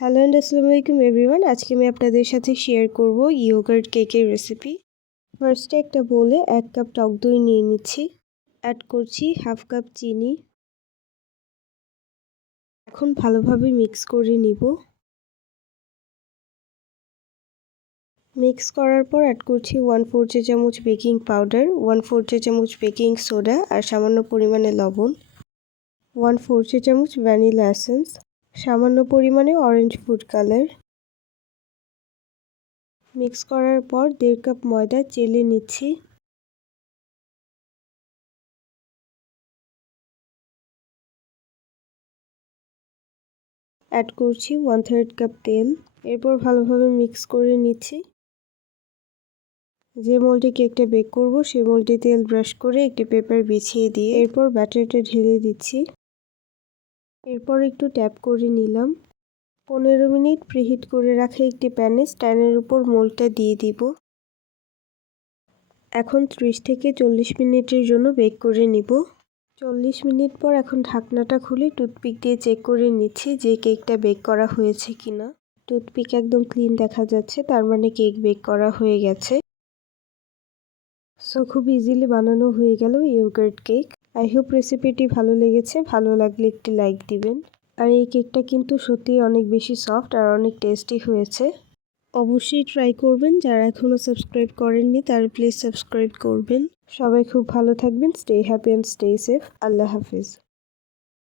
Hello and আসসালামু আলাইকুম everyone. আজকে আমি আপনাদের সাথে শেয়ার করব ইয়োগার্ট কেকের রেসিপি। ফার্স্টে একটা বোলে 1 কাপ টক দই নিয়ে নিচ্ছি। অ্যাড করছি হাফ কাপ চিনি। এখন ভালোভাবে মিক্স করে নিব। মিক্স করার পর অ্যাড করছি 1/4 চা চামচ বেকিং পাউডার, 1/4 চা চামচ বেকিং সোডা আর সামান্য পরিমাণে লবণ, 1/4 চা চামচ ভ্যানিলা এসেন্স, সামান্য পরিমাণে অরেঞ্জ ফুড কালার। মিক্স করার পর 1.5 কাপ ময়দা চেলে নিচ্ছি। অ্যাড করছি 1/3 কাপ তেল। এরপর ভালোভাবে মিক্স করে নিচ্ছি। যে মোল্ডে কেকটা বেক করব সেই মোল্ডে তেল ব্রাশ করে একটি পেপার বিছিয়ে দিয়ে এরপর ব্যাটারটা ঢেলে দিচ্ছি। এরপর একটু ট্যাপ করে নিলাম। 15 মিনিট প্রিহিট করে রাখা একটি প্যানে স্ট্যান্ডের উপর মোল্ডটা দিয়ে দিব। এখন 30 থেকে 40 মিনিটের জন্য বেক করে নিব। 40 মিনিট পর এখন ঢাকনাটা খুলে টুথপিক দিয়ে চেক করে নিচ্ছি যে কেকটা বেক করা হয়েছে কিনা। টুথপিক একদম ক্লিন দেখা যাচ্ছে, তার মানে কেক বেক করা হয়ে গেছে। সো খুব ইজিলি বানানো হয়ে গেল ইয়োগার্ট কেক। আই হোপ রেসিপিটি ভালো লেগেছে। ভালো লাগলে একটি লাইক দিবেন। আর এই কেকটা কিন্তু সত্যিই অনেক বেশি সফট আর অনেক টেস্টি হয়েছে। অবশ্যই ট্রাই করবেন। যারা এখনও সাবস্ক্রাইব করেননি তারা প্লিজ সাবস্ক্রাইব করবেন। সবাই খুব ভালো থাকবেন। Stay happy and stay safe. Allah Hafiz.